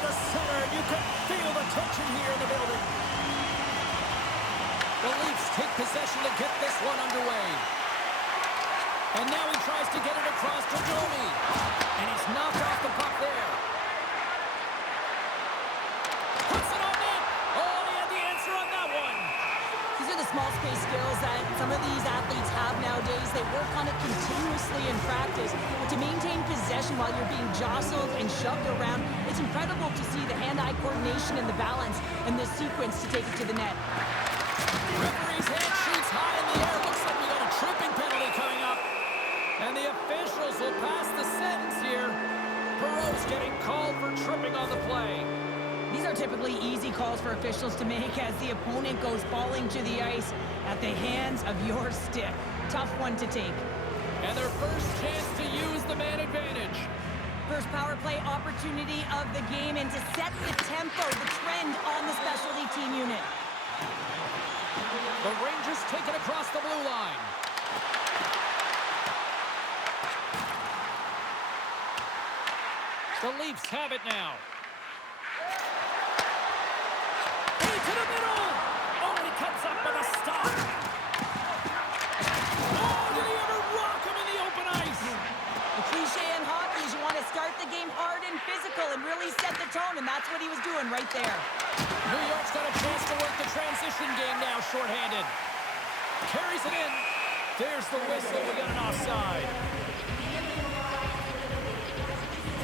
to center. You can feel the tension here in the building. The Leafs take possession to get this one underway. And now he tries to get it across to Domi. And he's knocked off the puck there. Puts it on net. Oh, he had the answer on that one. These are the small space skills that some of these athletes have nowadays. They work on it continuously in practice. But to maintain possession while you're being jostled and shoved around, it's incredible to see the hand-eye coordination and the balance in this sequence to take it to the net. Referee's hand shoots high in the air. Looks like we got a tripping penalty coming up. And the officials will pass the sentence here. Perreault's getting called for tripping on the play. These are typically easy calls for officials to make as the opponent goes falling to the ice at the hands of your stick. Tough one to take. And their first chance to use the man advantage. First power play opportunity of the game, and to set the tempo, the trend on the specialty team unit. The Rangers take it across the blue line. The Leafs have it now. Into the middle! Oh, and he comes up with a stop. Oh, did he ever rock him in the open ice? The cliche in hockey is you want to start the game hard and physical and really set the tone, and that's what he was doing right there. New York's got a chance to work the transition game now, shorthanded. Carries it in. There's the whistle. We got an offside.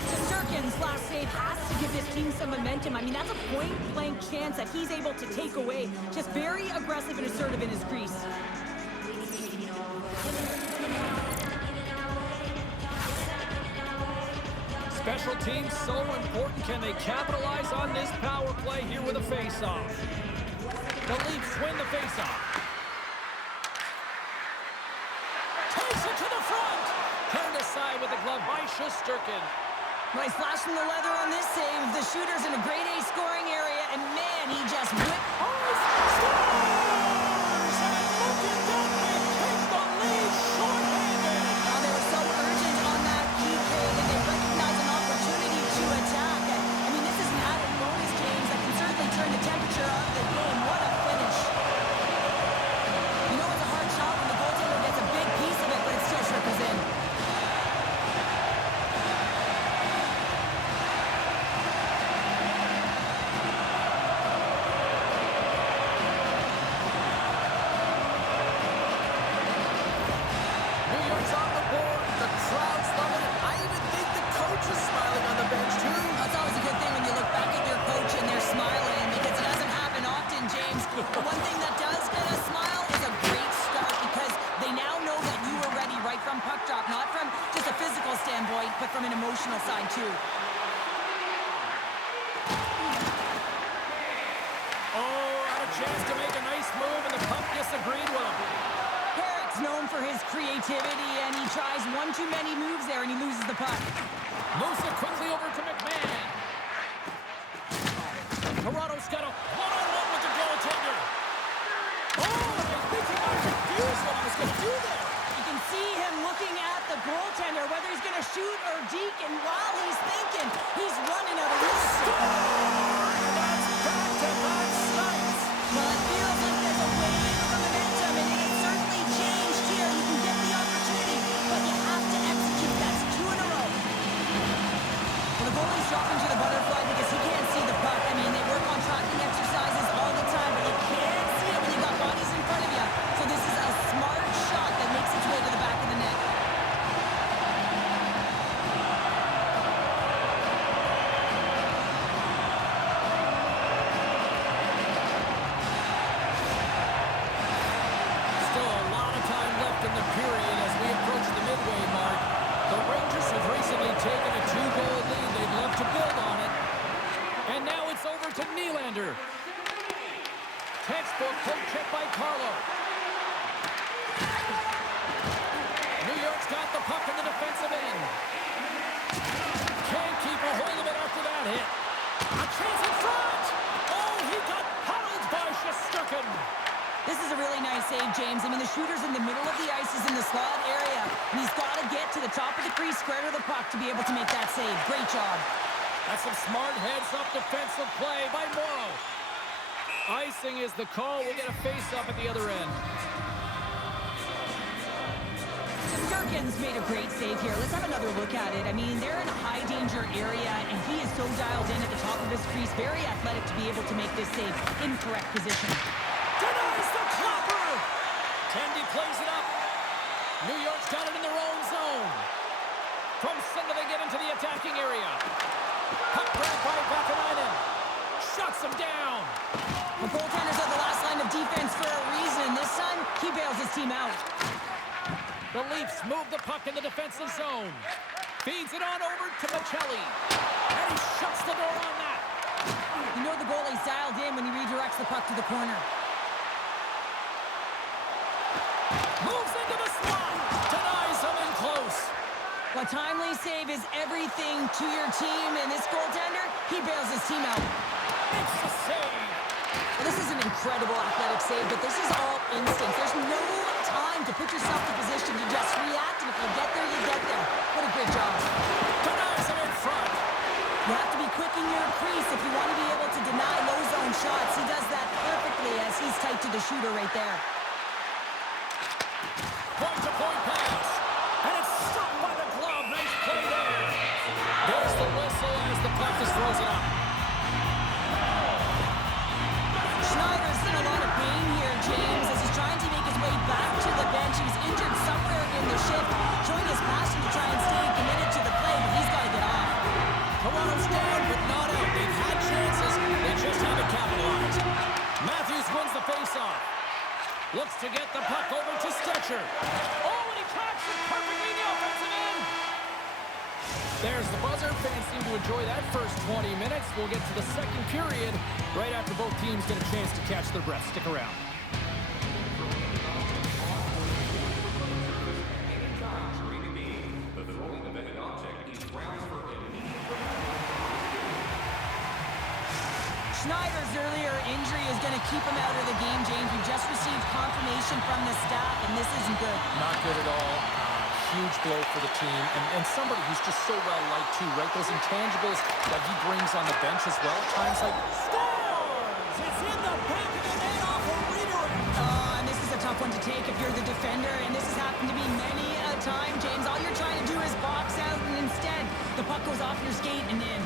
Shesterkin's last save has to give his team some momentum. I mean, that's a point-blank chance that he's able to take away. Just very aggressive and assertive in his crease. Special teams so important. Can they capitalize on this power play here with a face-off? The Leafs win the face-off. Takes it to the front. Turned aside with the glove by Shesterkin. Nice flashing the leather on this save. The shooter's in a grade A scoring area, and man, he just whipped. Scores! And look at that, they take the lead shorthanded. Now they were so urgent on that PK, and they recognized an opportunity to attack. I mean, this is an added bonus, James, that can certainly turn the temperature of the game. What a finish. You know it's a hard shot when the goaltender gets a big piece of it, but it still trickles in. One thing that does get a smile is a great start because they now know that you were ready right from puck drop, not from just a physical standpoint, but from an emotional side too. Oh, had a chance to make a nice move, and the puck disagreed with him. Herrick's known for his creativity, and he tries one too many moves there, and he loses the puck. Moves it quickly over to McMahon. Toronto's got a one-on-one with the goaltender. Oh, I think he got confused what he was going to do there. You can see him looking at the goaltender, whether he's going to shoot or deke, and while he's thinking, he's running out of room. That's back-to-back snites. Well, it feels like there's a wave of momentum, and it has certainly changed here. You can get the opportunity, but you have to execute. That's 2 in a row. Well, the goalie's dropping to the butterfly because he can't see the puck. I mean, they work on tracking exercises all the time, but you can't see it when you got bodies in front of you. So this is a smart shot that makes its way to the back of the net. Still a lot of time left in the period as we approach the midway mark. The Rangers have recently taken a 2-goal lead. They'd love to build on it. And now it's over to Nylander. Textbook poke check by Carlo. New York's got the puck in the defensive end. Can't keep a hold of it after that hit. A chance in front! Oh, he got huddled by Shesterkin. This is a really nice save, James. I mean, the shooter's in the middle of the ice. He's in the slot area, and he's got to get to the top of the crease, square to the puck to be able to make that save. Great job. That's some smart heads-up defensive play by Morrow. Icing is the call. We'll get a face-up at the other end. Durkin's made a great save here. Let's have another look at it. I mean, they're in a high-danger area, and he is so dialed in at the top of his crease. Very athletic to be able to make this save. Incorrect position. Denies the clopper! Tendy plays it up. New York's got it in their own zone. From center, they get into the attacking area. Puck grabbed by Vakanainen. Shuts him down. The goaltenders are the last line of defense for a reason. This time, he bails his team out. The Leafs move the puck in the defensive zone. Feeds it on over to Michelli. And he shuts the door on that. You know the goalie's dialed in when he redirects the puck to the corner. Moves into the slot. Denies him in close. A timely save is everything to your team, and this goaltender, he bails his team out. Makes the save. Well, this is an incredible athletic save, but this is all instinct. There's no time to put yourself in position to just react, and if you get there, you get there. What a great job. Denies him in front. You have to be quick in your crease if you want to be able to deny low zone shots. He does that perfectly as he's tight to the shooter right there. Point-to-point pass. And it's stopped by the glove. Nice play there. There's the whistle as the puck is frozen up. Schneider's in a lot of pain here, James, as he's trying to make his way back to the bench. He was injured somewhere in the shift, showing his passion to try and stay committed to the play, but he's got to get off. Toronto's down, but not out. They've had chances. They just haven't capitalized. Matthews wins the faceoff. Looks to get the puck over to Stetcher. Oh, and he tracks it perfectly in the offensive end. There's the buzzer. Fans seem to enjoy that first 20 minutes. We'll get to the second period right after both teams get a chance to catch their breath. Stick around. Schneider's earlier injury is going to keep him out of the game, James. We just received confirmation from the staff, and this isn't good. Not good at all. Huge blow for the team, and somebody who's just so well-liked too, right? Those intangibles that he brings on the bench as well. Times like, scores! It's in the back of the net off a redirect. And this is a tough one to take if you're the defender, and this has happened to me many a time, James. All you're trying to do is box out, and instead, the puck goes off your skate and in.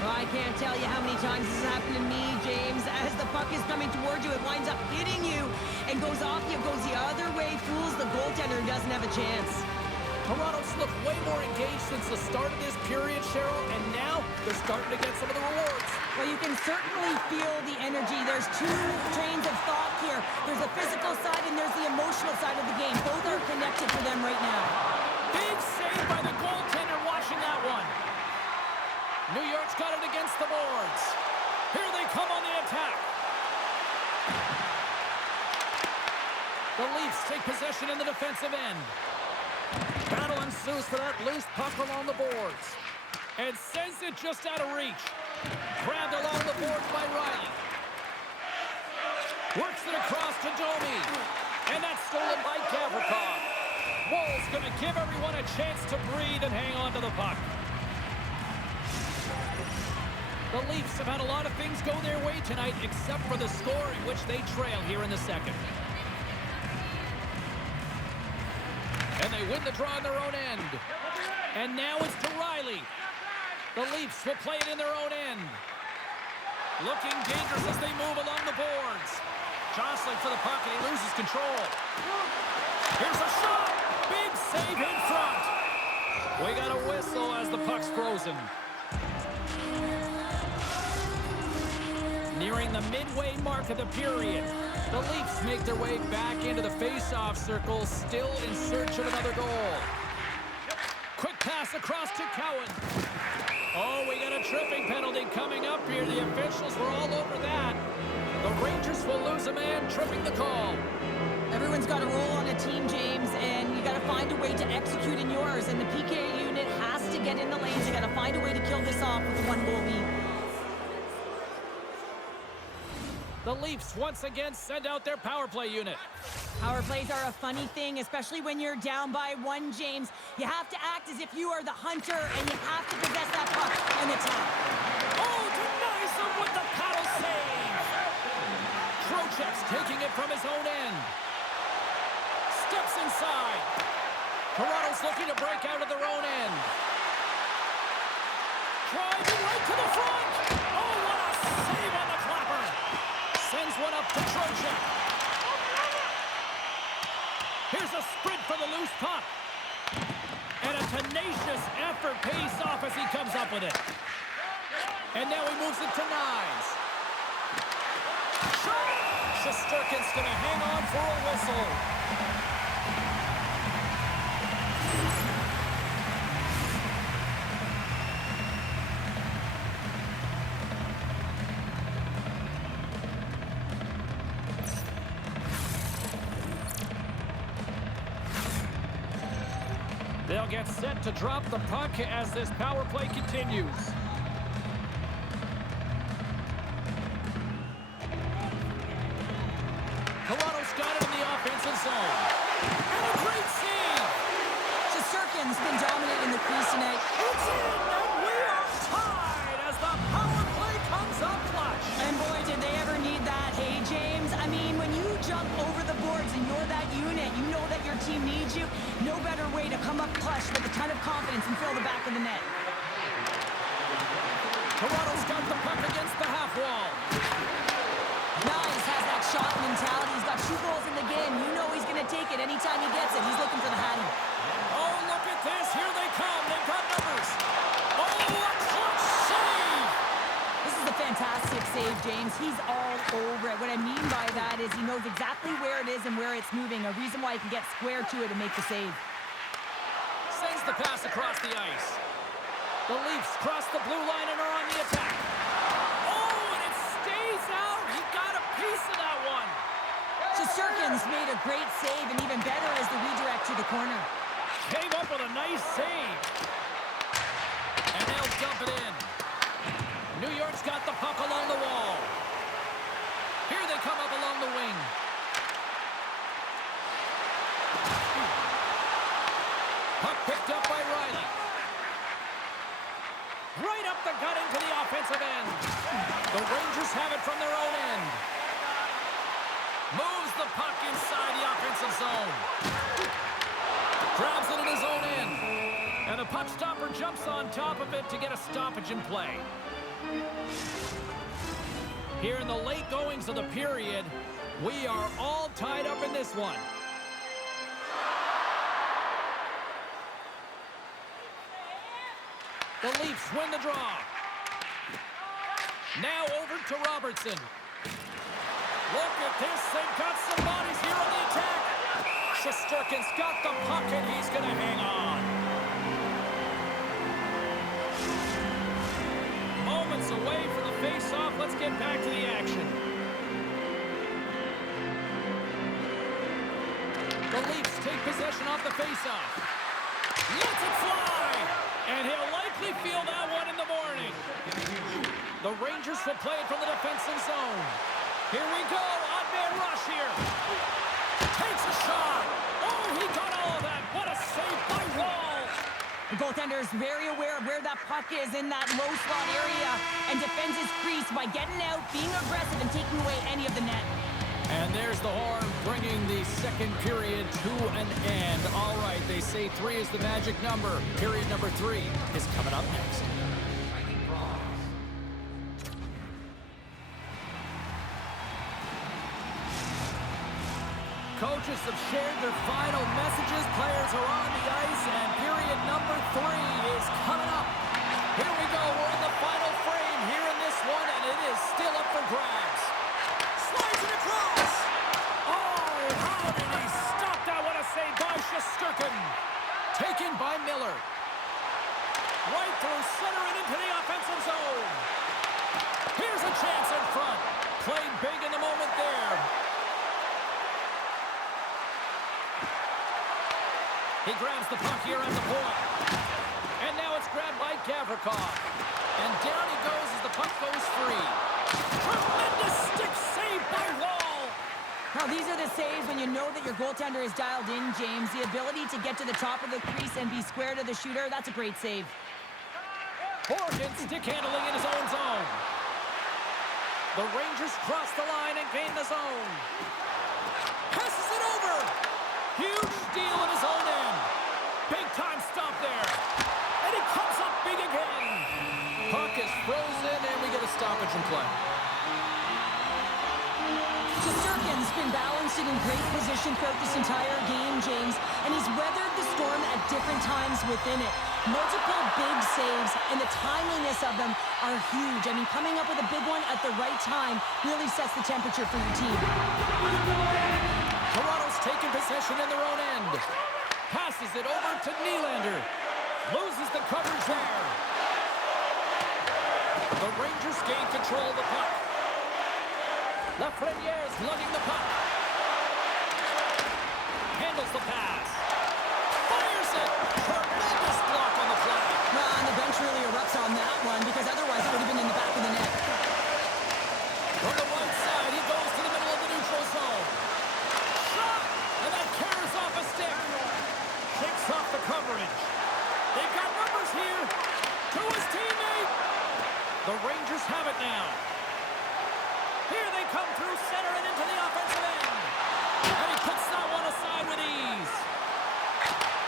Well, I can't tell you how many times this has happened to me, James. As the puck is coming towards you, it winds up hitting you and goes off you, goes the other way, fools the goaltender who doesn't have a chance. Toronto's looked way more engaged since the start of this period, Cheryl, and now they're starting to get some of the rewards. Well, you can certainly feel the energy. There's two trains of thought here. There's the physical side and there's the emotional side of the game. Both are connected for them right now. Big save by the goaltender watching that one. New York's got it against the boards. Here they come on the attack. The Leafs take possession in the defensive end. Battle ensues for that loose puck along the boards. And sends it just out of reach. Grabbed along the boards by Riley. Works it across to Domi. And that's stolen by Gavrikov. Woll's going to give everyone a chance to breathe and hang on to the puck. The Leafs have had a lot of things go their way tonight, except for the score in which they trail here in the second. And they win the draw on their own end. And now it's to Riley. The Leafs will play it in their own end. Looking dangerous as they move along the boards. Jostling for the puck, and he loses control. Here's a shot. Big save in front. We got a whistle as the puck's frozen. Nearing the midway mark of the period, the Leafs make their way back into the face-off circle, still in search of another goal. Quick pass across to Cowan. Oh, we got a tripping penalty coming up here. The officials were all over that. The Rangers will lose a man, tripping the call. Everyone's got a role on a team, James, and you got to find a way to execute in yours. And the PK unit has to get in the lanes. You got to find a way to kill this off with a one-goal lead. The Leafs once again send out their power play unit. Power plays are a funny thing, especially when you're down by one, James. You have to act as if you are the hunter, and you have to possess that puck And the tap. Oh, denies him with the paddle save. Trocheck's taking it from his own end. Steps inside. Toronto's looking to break out of their own end. Driving right to the front. Oh, what a save on the clapper. Sends one up to Trocheck. Here's a sprint for the loose puck. And a tenacious effort pays off as he comes up with it. And now he moves it to Nyes. Shesterkin's going to hang on for a whistle. They'll get set to drop the puck as this power play continues. Toronto's got it in the offensive zone. And a great save! Shesterkin's been dominating the crease tonight. It's in, and we are tied as the power play comes up clutch. And boy, did they ever need that. Hey, James, I mean, when you jump over the boards and you're that unit, you know that your team needs you. No better way to come up clutch with a ton of confidence and fill the back of the net. Toronto's got the puck against the half wall. Nyes has that shot mentality. He's got 2 goals in the game. You know he's going to take it anytime he gets it. He's looking for the Hattie. Oh, look at this. Here they come. They've got numbers. Oh, a clutch save! This is a fantastic save, James. He's all over it. What I mean by that is he knows exactly where it is and where it's moving. A reason why he can get square to it and make the save. Sends the pass across the ice. The Leafs cross the blue line and are on the attack. Oh, and it stays out. He got a piece of that one. Shesterkin's made a great save, and even better as the redirect to the corner. Came up with a nice save. And they'll dump it in. New York's got the puck along the wall. Here they come up along the wing. Puck picked up by Riley. Right up the gut into the offensive end. The Rangers have it from their own end. Moves the puck inside the offensive zone. Grabs it in his own end. And the puck stopper jumps on top of it to get a stoppage in play. Here in the late goings of the period, we are all tied up in this one. The Leafs win the draw. Now over to Robertson. Look at this. They've got some bodies here on the attack. Shesterkin's got the puck, and he's going to hang on. Moments away from the face-off. Let's get back to the action. The Leafs take possession off the face-off. Lets it fly! And he'll likely feel that one in the morning. The Rangers will play it from the defensive zone. Here we go. Odd man rush here. Takes a shot. Oh, he got all of that. What a save by Wall. The goaltender is very aware of where that puck is in that low slot area and defends his crease by getting out, being aggressive, and taking away any of the net. And there's the horn, bringing the second period to an end. All right, they say 3 is the magic number. Period number 3 is coming up next. Coaches have shared their final messages. Players are on the ice, and period number 3 is coming up. Here we go. We're in the final frame here in this one, and it is still up for grabs. Slides it across. Oh, how did he stop that? What a save by Shesterkin. Taken by Miller. Right through center and into the offensive zone. Here's a chance in front. Played big in the moment there. He grabs the puck here at the point. And now it's grabbed by Gavrikov. And down he goes as the puck goes free. Tremendous stick save by Wall. Now, these are the saves when you know that your goaltender is dialed in, James. The ability to get to the top of the crease and be square to the shooter, that's a great save. Horgan stick handling in his own zone. The Rangers cross the line and gain the zone. Passes it over. Huge steal in his own end. Big time stop there. And he comes up big again. Puck is frozen and we get a stoppage in play. Shesterkin's been balanced and in great position throughout this entire game, James, and he's weathered the storm at different times within it. Multiple big saves, and the timeliness of them are huge. I mean, coming up with a big one at the right time really sets the temperature for your team. Toronto's taking possession in their own end. Passes it over to Nylander. Loses the coverage there. The Rangers gain control of the puck. Lafreniere's lugging the puck. Handles the pass. Fires it. Tremendous block on the play. And the bench really erupts on that one because otherwise it would have been in the back of the net. From the right side, he goes to the middle of the neutral zone. Shot! And that carries off a stick. Kicks off the coverage. They've got numbers here. To his teammate. The Rangers have it now. Here they come through center and into the offensive end. And he puts that one aside with ease.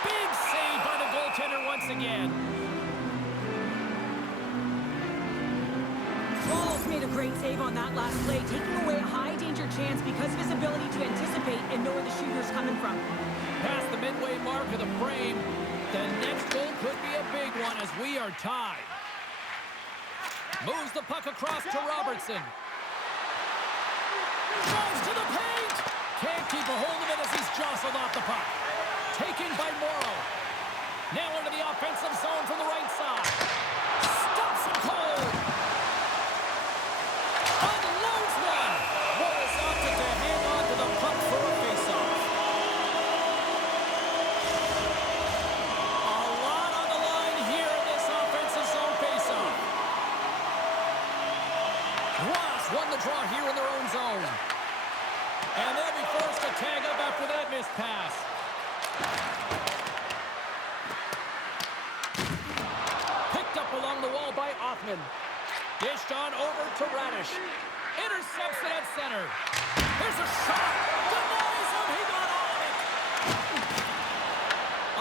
Big save by the goaltender once again. Wall's made a great save on that last play, taking away a high-danger chance because of his ability to anticipate and know where the shooter's coming from. Past the midway mark of the frame, the next goal could be a big one as we are tied. Moves the puck across to Robertson. Drives to the paint. Can't keep a hold of it as he's jostled off the puck. Taken by Morrow. Now into the offensive zone from the right side. Stops him cold. Unloads one. Morris opted to hang on to the puck for a faceoff. A lot on the line here in this offensive zone faceoff. Wasp won the draw here in their own zone. And they'll be forced to tag up after that missed pass. Picked up along the wall by Othman. Dished on over to Radish. Intercepts it at center. Here's a shot. Denies him. He got all of it.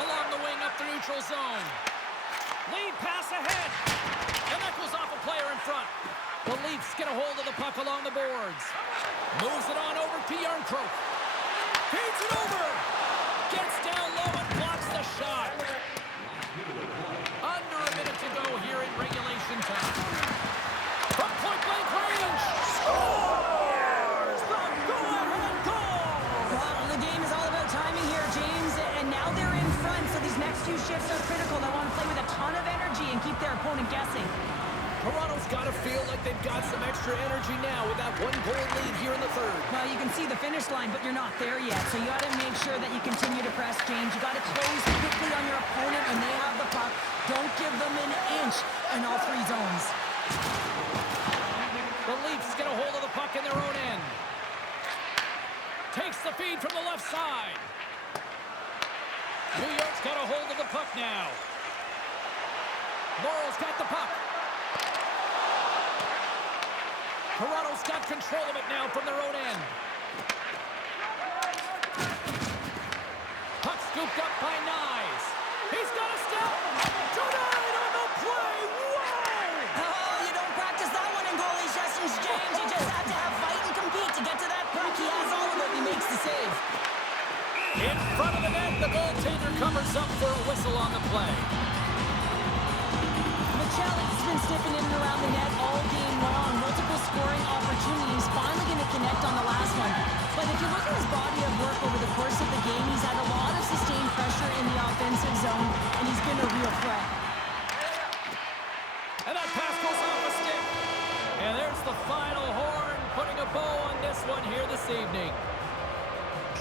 Along the wing up the neutral zone. Lead pass ahead. And that goes off a player in front. The Leafs get a hold of the puck along the boards. Moves it on over to Yarncroke. Feeds it over. Gets down low and blocks the shot. Under a minute to go here in regulation time. From point-blank range. Scores! The go-ahead goal! Well, the game is all about timing here, James, and now they're in front, so these next two shifts are critical. They want to play with a ton of energy and keep their opponent guessing. Toronto's got to feel like they've got some extra energy now with that one-goal lead here in the third. Well, you can see the finish line, but you're not there yet. So you got to make sure that you continue to press, James. You got to close quickly on your opponent when they have the puck. Don't give them an inch in all three zones. The Leafs get a hold of the puck in their own end. Takes the feed from the left side. New York's got a hold of the puck now. Morrow's got the puck. Toronto's got control of it now from their own end. Puck scooped up by Nyes. He's got a step. Denied on the play. Whoa! Oh, you don't practice that one in goalie sessions, James. You just have to have fight and compete to get to that puck. He has all of it. He makes the save. In front of the net, the goaltender covers up for a whistle on the play. Michelli's been sniffing in and around the net all game long. Multiple scoring opportunities. Finally going to connect on the last one. But if you look at his body of work over the course of the game, he's had a lot of sustained pressure in the offensive zone, and he's been a real threat. And that pass goes off a stick. And there's the final horn, putting a bow on this one here this evening.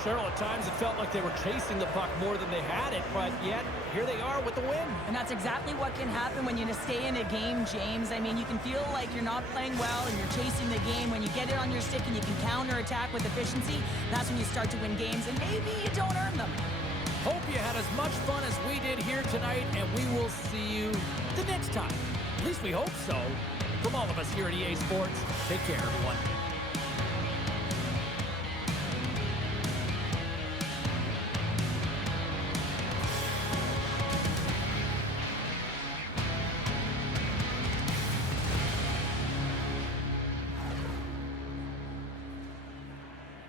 Cheryl, at times it felt like they were chasing the puck more than they had it, but yet here they are with the win. And that's exactly what can happen when you stay in a game, James. I mean, you can feel like you're not playing well and you're chasing the game. When you get it on your stick and you can counterattack with efficiency, that's when you start to win games, and maybe you don't earn them. Hope you had as much fun as we did here tonight, and we will see you the next time. At least we hope so. From all of us here at EA Sports, take care, everyone.